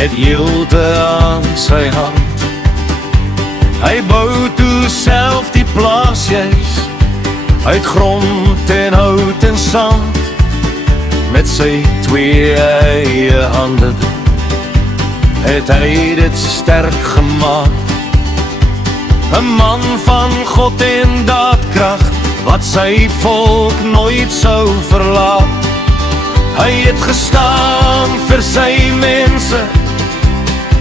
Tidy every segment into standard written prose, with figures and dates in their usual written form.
met eelde aan sy hand. Hy bou toe self die plaas juis, uit grond en hout en sand, met sy 2 eie hande, het hy dit sterk gemaak. 'n man van God en daadkracht, wat sy volk nooit sou verlaat. Hy het gestaan vir sy mense,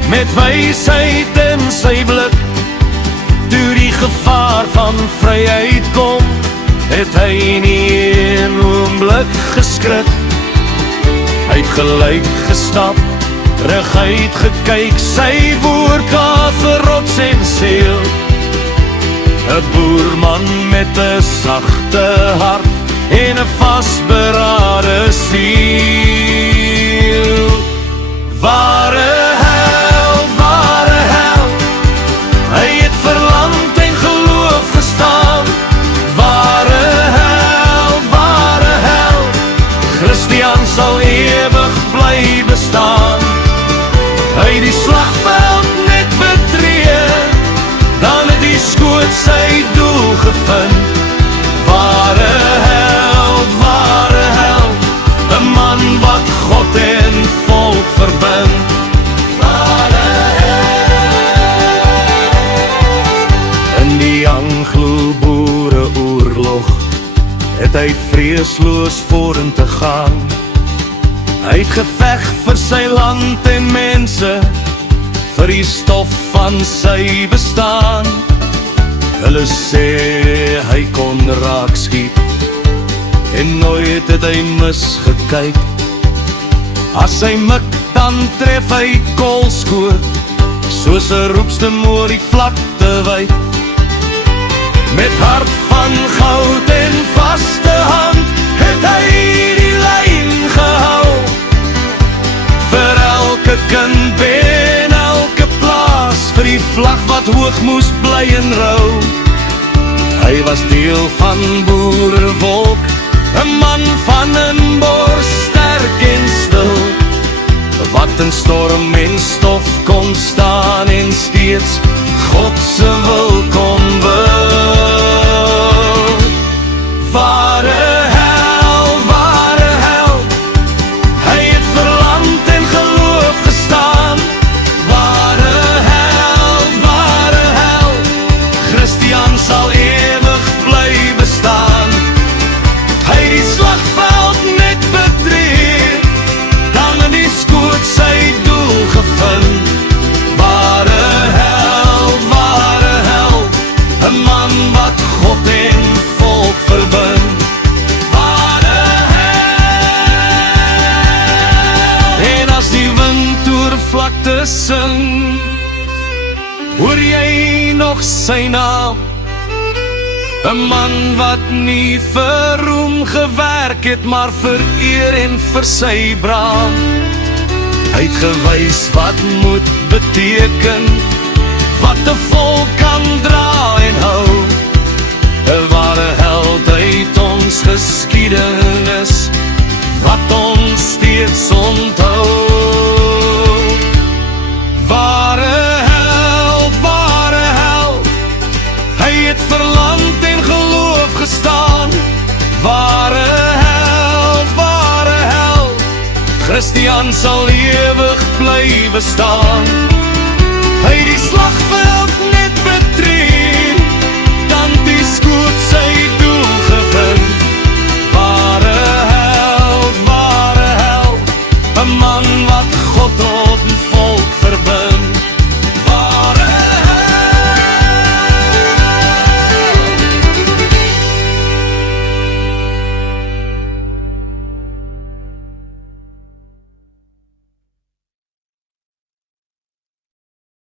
met wysheid in sy blik. Toe die gevaar van vryheid kom, het hy nie een oomblik geskrik. Hy het gelyk gestap, reguit gekyk, sy woord gaf vir rots en seel. 'n boerman met 'n sagte hart en 'n vasberade siel. Ware held, hy het vir land en geloof gestaan. Ware held, Christian sal ewig bly bestaan. Hy het die slagveld net betree, dan het die skoot sy doel gevind. Ware held, 'n man wat God en volk verbind. Ware held. In die Anglo-Boereoorlog het hy vreesloos vorentoe gaan. Hy het geveg vir sy land en mense, vir die stof van sy bestaan. Hulle sê hy kon raak skiet, en nooit het hy misgekyk. As hy mik, dan tref hy koolskoot, soos 'n roepstem oor die vlakte wyd. Met hart van goud en vaste hand, het hy die lyn gehou. Vir elke kind en elke plaas, vir die vlag wat hoog moes bly in rou. Hy was deel van boerevolk, 'n man van 'n bors, sterk en stil, wat in storm en stof kon staan en steeds God se wil kon wil. Ware held, hy het vir land en geloof gestaan. Ware held, Christian sal ewig bly bestaan. Hy het die slagveld net betree, dan in die skoot sy doel gevind. Ware held, 'n man wat God en volk verbind. Ware held. En as die wind oor vlakte sing, hoor jy nog sy naam. 'n man wat nie vir roem gewerk het, maar vir eer en vir sy braam. Hy het gewys wat moet beteken, wat 'n volk kan dra en hou. 'n ware held uit ons geskiedenis, wat ons steeds onthou. Ware held, hy het vir land en geloof gestaan. Ware held, Christian sal ewig bly bestaan. Hy het die slagveld net betree,